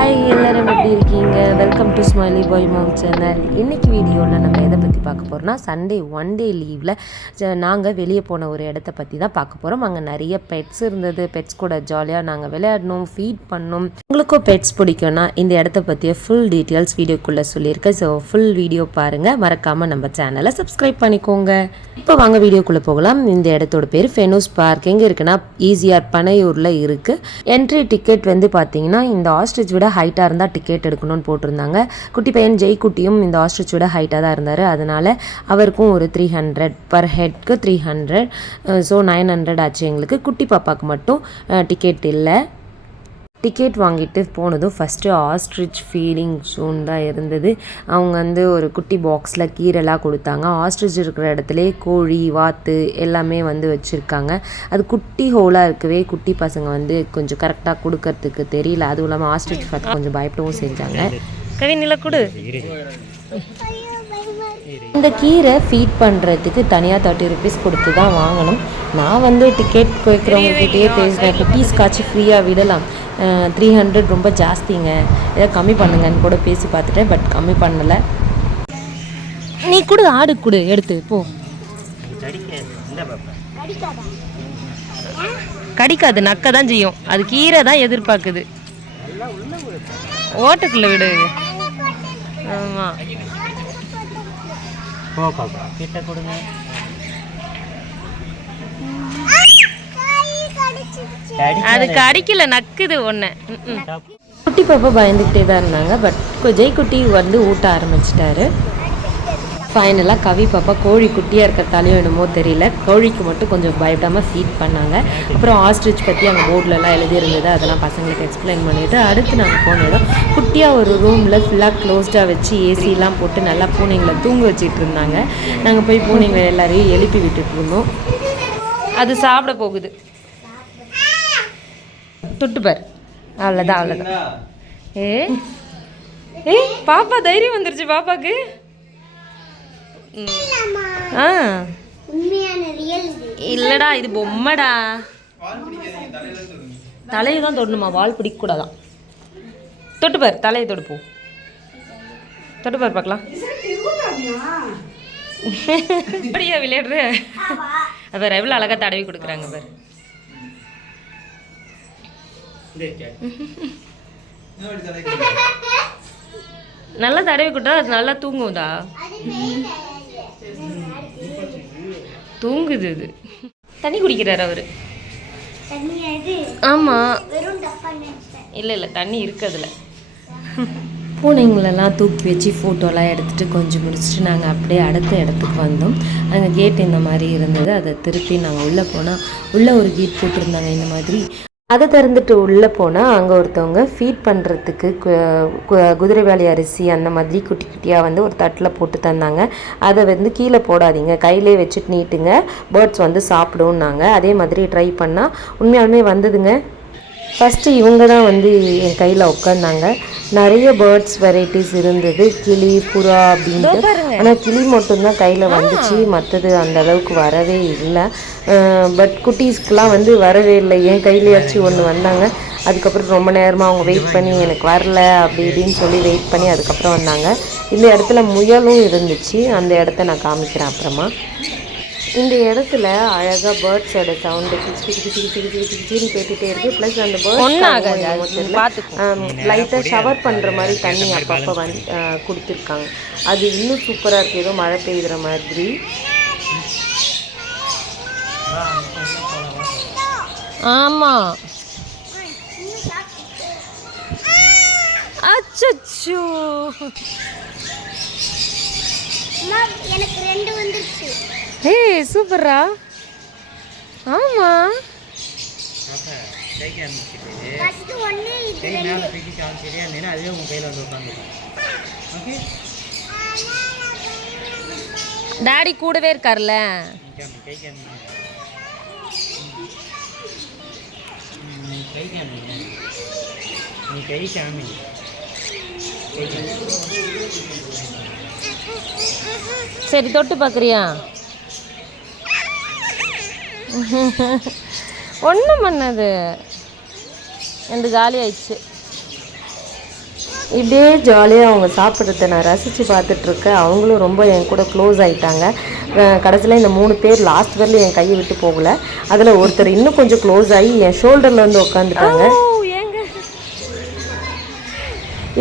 Hi எல்லோரும் எப்படி இருக்கீங்க? Welcome to smiley boy mom channel. இன்றைக்கி வீடியோவில் நம்ம எதை பற்றி பார்க்க போகிறோம்னா, சண்டே ஒன் டே லீவில் நாங்கள் வெளியே போன ஒரு இடத்த பற்றி தான் பார்க்க போகிறோம். அங்கே நிறைய பெட்ஸ் இருந்தது. பெட்ஸ் கூட ஜாலியாக நாங்கள் விளையாடணும், ஃபீட் பண்ணோம். உங்களுக்கும் பெட்ஸ் பிடிக்கும்னா இந்த இடத்த பற்றிய ஃபுல் டீட்டெயில்ஸ் வீடியோக்குள்ளே சொல்லியிருக்கேன். ஸோ ஃபுல் வீடியோ பாருங்கள். மறக்காமல் நம்ம சேனலை சப்ஸ்கிரைப் பண்ணிக்கோங்க. இப்போ வாங்க வீடியோக்குள்ளே போகலாம். இந்த இடத்தோட பேர் ஃபெனோஸ் பார்க். எங்கே இருக்குன்னா ஈஸியார் பனையூரில் இருக்குது. என்ட்ரி டிக்கெட் வந்து பார்த்தீங்கன்னா இந்த ஆஸ்ட்ரிச் விட ஹைட்டாக இருந்தால் டிக்கெட் எடுக்கணும்னு போட்டிருந்தாங்க. குட்டி பையன் ஜெய்குட்டியும் இந்த ஆஸ்ட்ரிச் விட ஹைட்டாக தான் இருந்தார். அதனால் அவருக்கும் ஒரு 300 பர் ஹெட்க்கு 300. ஸோ 900 ஆச்சு எங்களுக்கு. குட்டி பாப்பாவுக்கு மட்டும் டிக்கெட் இல்லை. டிக்கெட் வாங்கிட்டு போனதும் ஃபஸ்ட்டு ஆஸ்ட்ரிச் ஃபீடிங் ஸோன் தான் இருந்தது. அவங்க வந்து ஒரு குட்டி பாக்ஸில் கீரைலாம் கொடுத்தாங்க. ஆஸ்ட்ரிச் இருக்கிற இடத்துல கோழி வாத்து எல்லாமே வந்து வச்சுருக்காங்க. அது குட்டி ஹோலாக இருக்கவே குட்டி பசங்க வந்து கொஞ்சம் கரெக்டாக கொடுக்கறதுக்கு தெரியல. அதுவும் இல்லாமல் ஆஸ்ட்ரிச் பார்த்து கொஞ்சம் பயப்படவும் செஞ்சாங்க. கவிநில கொடு. இந்த கீரை ஃபீட் பண்ணுறதுக்கு தனியாக 30 ருபீஸ் கொடுத்து தான் வாங்கணும். நான் வந்து டிக்கெட் கேட்குறவங்ககிட்டயே பேசினேன், குட்டீஸ் காய்ச்சி ஃப்ரீயாக விடலாம், 300 ரொம்ப ஜாஸ்திங்க, ஏதோ கம்மி பண்ணுங்கன்னு கூட பேசி பார்த்துட்டேன். பட் கம்மி பண்ணலை. நீ கொடு, ஆடு கொடு, எடுத்து போ. கடிக்காது, நக்க தான் செய்யும். அது கீரை தான் எதிர்பார்க்குது. ஓட்டுக்குள்ள விடு. ஆமாம், கிட்ட கொடுங்க. அது கடிக்கல, நக்குது ஒன்று. குட்டி பாப்பா பயந்துக்கிட்டே தான் இருந்தாங்க. பட் ஜெய்குட்டி வந்து ஊட்ட ஆரம்பிச்சிட்டாரு. ஃபைனலாக கவி பாப்பா கோழி குட்டியாக இருக்கிறதாலையும் என்னமோ தெரியல, கோழிக்கு மட்டும் கொஞ்சம் பயப்படாமல் ஃபீட் பண்ணாங்க. அப்புறம் ஆஸ்ட்ரிச் பற்றி அங்கே போர்டிலலாம் எழுதியிருந்தது, அதெல்லாம் பசங்களுக்கு எக்ஸ்பிளைன் பண்ணிவிட்டு அடுத்து நாங்கள் போனோம். குட்டியாக ஒரு ரூமில் ஃபுல்லாக க்ளோஸ்டாக வச்சு ஏசிலாம் போட்டு நல்லா பூனைங்களை தூங்க வச்சிட்டு இருந்தாங்க. நாங்கள் போய் பூனைங்களை எல்லாரையும் எழுப்பி விட்டுட்டு இருந்தோம். அது சாப்பிட போகுது. தொட்டுப்பார். அவ்வளோதான் அவ்வளோதான். ஏ பாப்பா தைரியம் வந்துருச்சு பாப்பாக்கு. இல்லடா, இது பொம்மைடா. தலையை தான் தொடணுமா, வால் பிடிக்கக்கூடாதான். தொட்டுப்பார், தலையை தொடுப்போம். தொட்டுப்பார் பார்க்கலாம். அப்படியா விளையாடுற? அவர் எவ்வளோ அழகாக தடவி கொடுக்குறாங்க பார். நல்லா தடவி கொடுத்தா அது நல்லா தூங்குதா? தூங்குது. இது தண்ணி குடிக்கிறார் அவரு. ஆமாம், இல்லை தண்ணி இருக்கு அதில். பூனைங்களெல்லாம் தூக்கி வச்சு ஃபோட்டோலாம் எடுத்துகிட்டு கொஞ்சம் முடிச்சுட்டு நாங்கள் அப்படியே அடுத்த இடத்துக்கு வந்தோம். அங்கே கேட் இந்த மாதிரி இருந்தது. அதை திருப்பி நாங்கள் உள்ளே போனால் உள்ளே ஒரு கேட் போட்டிருந்தாங்க இந்த மாதிரி. அதை திறந்துட்டு உள்ளே போனால் அங்கே ஒருத்தவங்க ஃபீட் பண்ணுறதுக்கு குதிரைவாலி அரிசி அந்த மாதிரி குட்டி குட்டியாக வந்து ஒரு தட்டில் போட்டு தந்தாங்க. அதை வந்து கீழே போடாதீங்க, கையிலே வச்சுட்டு நீட்டுங்க, பேர்ட்ஸ் வந்து சாப்பிடுன்னாங்க. அதே மாதிரி ட்ரை பண்ணால் உண்மையாலுமே வந்ததுங்க. ஃபஸ்ட்டு இவங்க தான் வந்து என் கையில் உட்காந்தாங்க. நிறைய பேர்ட்ஸ் வெரைட்டிஸ் இருந்தது, கிளி புறா அப்படின்ட்டு. ஆனால் கிளி மட்டும்தான் கையில் வந்துச்சு, மற்றது அந்த அளவுக்கு வரவே இல்லை. பட் குட்டீஸ்க்கெலாம் வந்து வரவே இல்லை. என் கையிலேயாச்சும் ஒன்று வந்தாங்க. அதுக்கப்புறம் ரொம்ப நேரமாக அவங்க வெயிட் பண்ணி எனக்கு வரல அப்படி இப்படின்னு சொல்லி வெயிட் பண்ணி அதுக்கப்புறம் வந்தாங்க. இந்த இடத்துல முயலும் இருந்துச்சு, அந்த இடத்த நான் காமிக்கிறேன் அப்புறமா. இந்த இடத்துல அழகாக பேர்ட்ஸோட சவுண்டு கிச்சு கிச்சு கிச்சு கிச்சு கிச்சின்னு கேட்டுகிட்டே இருக்குது. ப்ளஸ் அந்த பேர்ட்ஸ் லைட்டாக ஷவர் பண்ணுற மாதிரி தண்ணி அப்பப்போ வந்து கொடுத்துருக்காங்க. அது இன்னும் சூப்பராக இருக்குது, ஏதோ மழை பெய்கிற மாதிரி. ஆமாம், அச்சோ எனக்கு 2 வந்துருச்சு. ஏய் சூப்பரா. ஆமாம், டாடி கூடவே இருக்கார்ல. சரி தொட்டு பார்க்குறியா? ஒன்றும் பண்ணது. எனக்கு ஜாலி ஆயிடுச்சு. இப்படியே ஜாலியாக அவங்க சாப்பிட்றத நான் ரசித்து பார்த்துட்ருக்கேன். அவங்களும் ரொம்ப என் கூட க்ளோஸ் ஆகிட்டாங்க. கடைசியில் இந்த 3 பேர் லாஸ்ட் வரலும் என் கையை விட்டு போகலை. அதில் ஒருத்தர் இன்னும் கொஞ்சம் க்ளோஸ் ஆகி என் ஷோல்டரில் வந்து உட்காந்துட்டாங்க.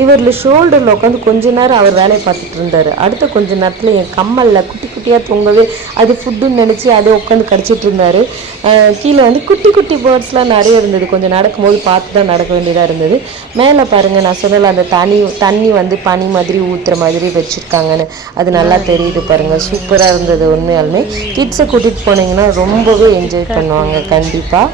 இவர் ஷோல்டரில் உட்காந்து கொஞ்ச நேரம் அவர் வேலையை பார்த்துட்டு இருந்தார். அடுத்த கொஞ்ச நேரத்தில் என் கம்மலில் குட்டி குட்டியாக தொங்கவே அது ஃபுட்டுன்னு நினச்சி அதை உட்காந்து கடிச்சிட்டு இருந்தார். கீழே வந்து குட்டி குட்டி பேர்ட்ஸ்லாம் நிறைய இருந்தது. கொஞ்சம் நடக்கும்போது பார்த்து தான் நடக்க வேண்டியதாக இருந்தது. மேலே பாருங்கள், நான் சொன்னல அந்த தண்ணி வந்து பனி மாதிரி ஊற்றுற மாதிரி வச்சுருக்காங்கன்னு, அது நல்லா தெரியுது பாருங்கள். சூப்பராக இருந்தது. உண்மையாலுமே கிட்ஸை கூட்டிகிட்டு போனீங்கன்னா ரொம்பவே என்ஜாய் பண்ணுவாங்க கண்டிப்பாக.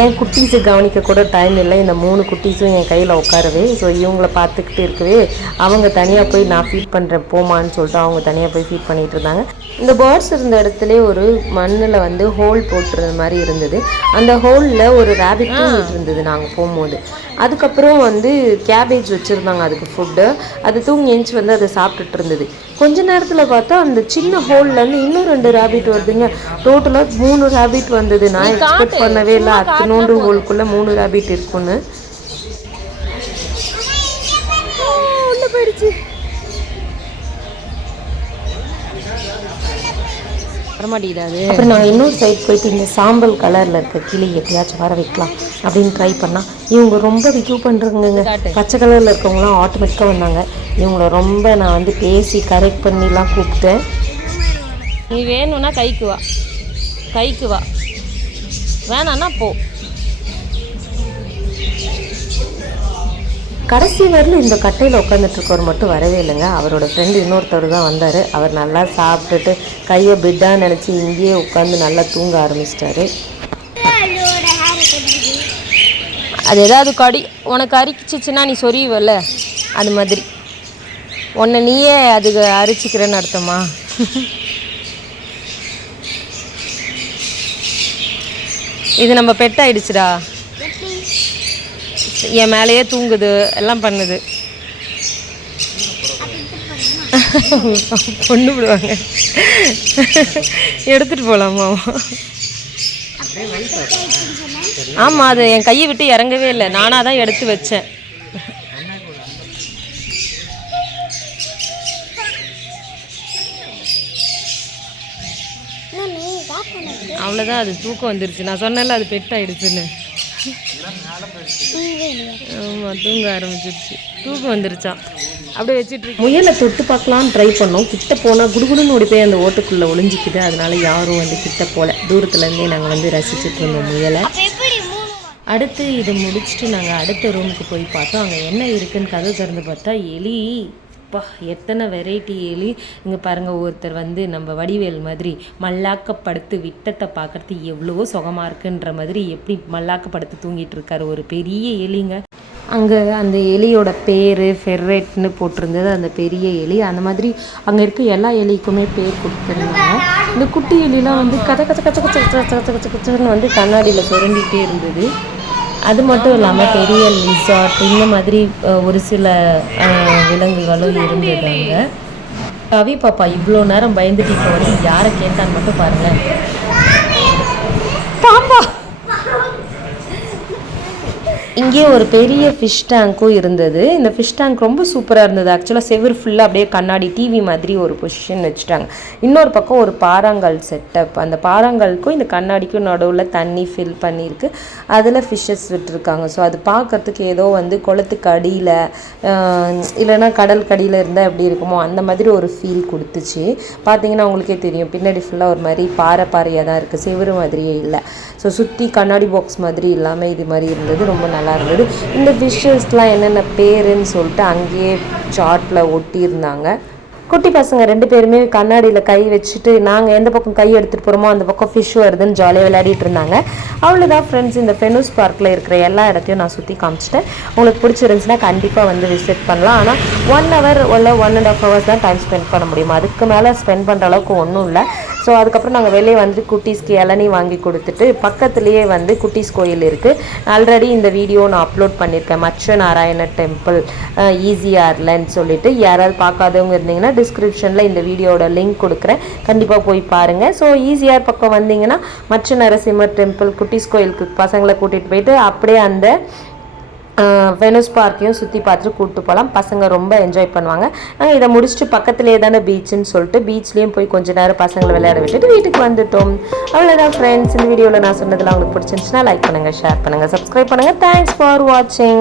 என் குட்டீஸை கவனிக்க கூட டைம் இல்லை. இந்த 3 குட்டீஸும் என் கையில் உட்காரவே. ஸோ இவங்கள பார்த்துக்கிட்டு இருக்கவே அவங்க தனியாக போய் நான் ஃபீட் பண்ணுறேன் போமான்னு சொல்லிட்டு அவங்க தனியாக போய் ஃபீட் பண்ணிகிட்டு இருந்தாங்க. இந்த பேர்ட்ஸ் இருந்த இடத்துல ஒரு மண்ணில் வந்து ஹோல் போட்டுறது மாதிரி இருந்தது. அந்த ஹோலில் ஒரு ரேபிட் தூங்கிட்டு இருந்தது நாங்கள் போகும்போது. அதுக்கப்புறம் வந்து கேபேஜ் வச்சுருந்தாங்க அதுக்கு ஃபுட்டு. அது தூங்கி எழுந்துச்சி வந்து அதை சாப்பிட்டுட்டு இருந்தது. கொஞ்ச நேரத்தில் பார்த்தா அந்த சின்ன ஹோல்லேருந்து இன்னும் 2 ரேபிட் வருதுங்க. டோட்டலாக 3 ரேபிட் வந்தது. நான் எக்ஸ்பெக்ட் பண்ணவே இல்லை அத்தனோண்டு ஹோல்குள்ளே 3 ரேபிட் இருக்குன்னு. போயிடுச்சு. அப்புறம் நாங்கள் இன்னொரு சைட் போயிட்டு இந்த சாம்பல் கலரில் இருக்க கிளி எப்படியாச்சும் வர வைக்கலாம் அப்படின்னு ட்ரை பண்ணால் இவங்க ரொம்ப ரிவ்யூ பண்ணுறதுங்க. பச்சை கலரில் இருக்கவங்களாம் ஆட்டோமேட்டிக்காக வந்தாங்க. இவங்கள ரொம்ப நான் வந்து பேசி கரெக்ட் பண்ணிலாம் கூப்பிட்டேன். நீ வேணும்னா கைக்கு வா, வேணான்னா போ. கடைசி வரலும் இந்த கட்டையில் உட்காந்துட்ருக்கவர் மட்டும் வரவே இல்லைங்க. அவரோட ஃப்ரெண்டு இன்னொருத்தர் தான் வந்தார். அவர் நல்லா சாப்பிட்டுட்டு கையை பிட்டான்னு நினச்சி இங்கேயே உட்காந்து நல்லா தூங்க ஆரம்பிச்சிட்டாரு. அது ஏதாவது உனக்கு அரிச்சிச்சுன்னா நீ சொறிவல்ல, அது மாதிரி உன்னை நீயே அதுக்கு அரிச்சிக்கிறேன்னு அர்த்தமா? இது நம்ம பெட் ஆயிடுச்சுடா. என் மேலேயே தூங்குது, எல்லாம் பண்ணுது. பொண்ணு விடுவாங்க. எடுத்துட்டு போகலாமா? ஆமாம், அது என் கையை விட்டு இறங்கவே இல்லை. நானாக தான் எடுத்து வச்சேன். அவ்வளோதான், அது தூக்கம் வந்துருச்சு. நான் சொன்னேன்ல அது பெட் ஆயிடுச்சுன்னு. ஆமாம், தூங்க ஆரம்பிச்சிருச்சு. தூக்கம் வந்துருச்சான். அப்படியே வச்சுட்டு முயலை தொட்டு பார்க்கலான்னு ட்ரை பண்ணோம். கிட்ட போனால் குடுகுடுன்னு ஓடி போய் அந்த ஓட்டுக்குள்ளே ஒளிஞ்சிக்குது. அதனால யாரும் வந்து கிட்ட போகல. தூரத்துலேருந்தே நாங்கள் வந்து ரசிச்சுட்டு இருந்தோம் முயலை. அடுத்து இதை முடிச்சுட்டு நாங்கள் அடுத்த ரூமுக்கு போய் பார்த்தோம். அங்கே என்ன இருக்குன்னு கதவு திறந்து பார்த்தா எலி. அப்பா, எத்தனை வெரைட்டி எலி. இங்கே பாருங்கள், ஒருத்தர் வந்து நம்ம வடிவேல் மாதிரி மல்லாக்கப்படுத்து விட்டத்தை பார்க்குறது எவ்வளவோ சுகமாக இருக்குன்ற மாதிரி எப்படி மல்லாக்கப்படுத்து தூங்கிட்டு இருக்காரு ஒரு பெரிய எலிங்க. அங்கே அந்த எலியோட பேர் ஃபெர்ரெட்னு போட்டிருந்தது, அந்த பெரிய எலி. அந்த மாதிரி அங்கே இருக்க எல்லா எலிக்குமே பேர் கொடுத்துருந்தாங்க. இந்த குட்டி எலிலாம் வந்து கச்ச கச்ச கச்ச கச்ச கச்ச கச்ச கச்ச கச்சன்னு வந்து கண்ணாடியில் சுரண்டிகிட்டே இருந்தது. அது மட்டும் இல்லாமல் பெரிய லிசார்ட் இந்த மாதிரி ஒரு சில விலங்குகளும் இருந்ததுங்க. கவி பாப்பா இவ்வளோ நேரம் பயந்துட்டு இப்போ வந்து யாரை கேட்டான்னு மட்டும் பாருங்கள். பாப்பா இங்கே ஒரு பெரிய ஃபிஷ் டேங்க்கும் இருந்தது. இந்த ஃபிஷ் டேங்க் ரொம்ப சூப்பராக இருந்தது. ஆக்சுவலாக செவர் ஃபுல்லாக அப்படியே கண்ணாடி டிவி மாதிரி ஒரு பொசிஷன் வச்சுட்டாங்க. இன்னொரு பக்கம் ஒரு பாறாங்கல் செட்டப். அந்த பாறாங்கலுக்கும் இந்த கண்ணாடிக்கும் நடுவில் தண்ணி ஃபில் பண்ணியிருக்கு. அதில் ஃபிஷ்ஷஸ் விட்டுருக்காங்க. ஸோ அது பார்க்குறதுக்கு ஏதோ வந்து குளத்துக்கு அடியில் இல்லைன்னா கடல் கடியில் இருந்தால் எப்படி இருக்குமோ அந்த மாதிரி ஒரு ஃபீல் கொடுத்துச்சு. பார்த்தீங்கன்னா உங்களுக்கே தெரியும், பின்னாடி ஃபுல்லாக ஒரு மாதிரி பாறையாக தான் இருக்குது, செவரு மாதிரியே இல்லை. ஸோ சுற்றி கண்ணாடி பாக்ஸ் மாதிரி இல்லாமல் இது மாதிரி இருந்தது. ரொம்ப நல்லா இருந்தது. இந்த ஃபிஷ்ஷஸ்லாம் என்னென்ன பேருன்னு சொல்லிட்டு அங்கேயே சார்ட்டில் ஒட்டியிருந்தாங்க. குட்டி பசங்க 2 பேருமே கண்ணாடியில் கை வச்சுட்டு நாங்கள் எந்த பக்கம் கை எடுத்துகிட்டு போகிறோமோ அந்த பக்கம் ஃபிஷ் வருதுன்னு ஜாலியாக விளையாடிட்டு இருந்தாங்க. அவ்வளோதான் ஃப்ரெண்ட்ஸ், இந்த ஃபெனூஸ் பார்க்கில் இருக்கிற எல்லா இடத்தையும் நான் சுற்றி காமிச்சிட்டேன். உங்களுக்கு பிடிச்சிருந்துச்சுன்னா கண்டிப்பாக வந்து விசிட் பண்ணலாம். ஆனால் 1 hour இல்லை 1.5 hours தான் டைம் ஸ்பெண்ட் பண்ண முடியும். அதுக்கு மேலே ஸ்பெண்ட் பண்ணுற அளவுக்கு ஒன்றும் இல்லை. ஸோ அதுக்கப்புறம் நாங்கள் வெளியே வந்து குட்டீஸ்க்கு இளநீ வாங்கி கொடுத்துட்டு பக்கத்துலேயே வந்து குட்டீஸ் கோயில் இருக்குது. ஆல்ரெடி இந்த வீடியோ நான் அப்லோட் பண்ணியிருக்கேன். மச்ச நாராயண டெம்பிள் ஈஸியார்லன்னு சொல்லிட்டு, யாராவது பார்க்காதவங்க இருந்தீங்கன்னா டிஸ்கிரிப்ஷனில் இந்த வீடியோட லிங்க் கொடுக்குறேன், கண்டிப்பாக போய் பாருங்கள். ஸோ ஈஸியார் பக்கம் வந்தீங்கன்னா மச்ச நரசிம்மர் டெம்பிள் குட்டீஸ் கோயிலுக்கு பசங்களை கூட்டிகிட்டு போயிட்டு அப்படியே அந்த வெனஸ் பார்க்கையும் சுற்றி பார்த்துட்டு கூப்பிட்டு போகலாம். பசங்க ரொம்ப என்ஜாய் பண்ணுவாங்க. நாங்கள் இதை முடிச்சுட்டு பக்கத்துலேயே தானே பீச்சுன்னு சொல்லிட்டு பீச்லேயும் போய் கொஞ்ச நேரம் பசங்களை விளையாட விட்டுட்டு வீட்டுக்கு வந்துட்டோம். அவ்வளோதான் ஃப்ரெண்ட்ஸ். இந்த வீடியோவில் நான் சொன்னதெல்லாம் உங்களுக்கு பிடிச்சிருந்துச்சுன்னா லைக் பண்ணுங்கள், ஷேர் பண்ணுங்கள், சப்ஸ்கிரைப் பண்ணுங்கள். தேங்க்ஸ் ஃபார் வாட்சிங்.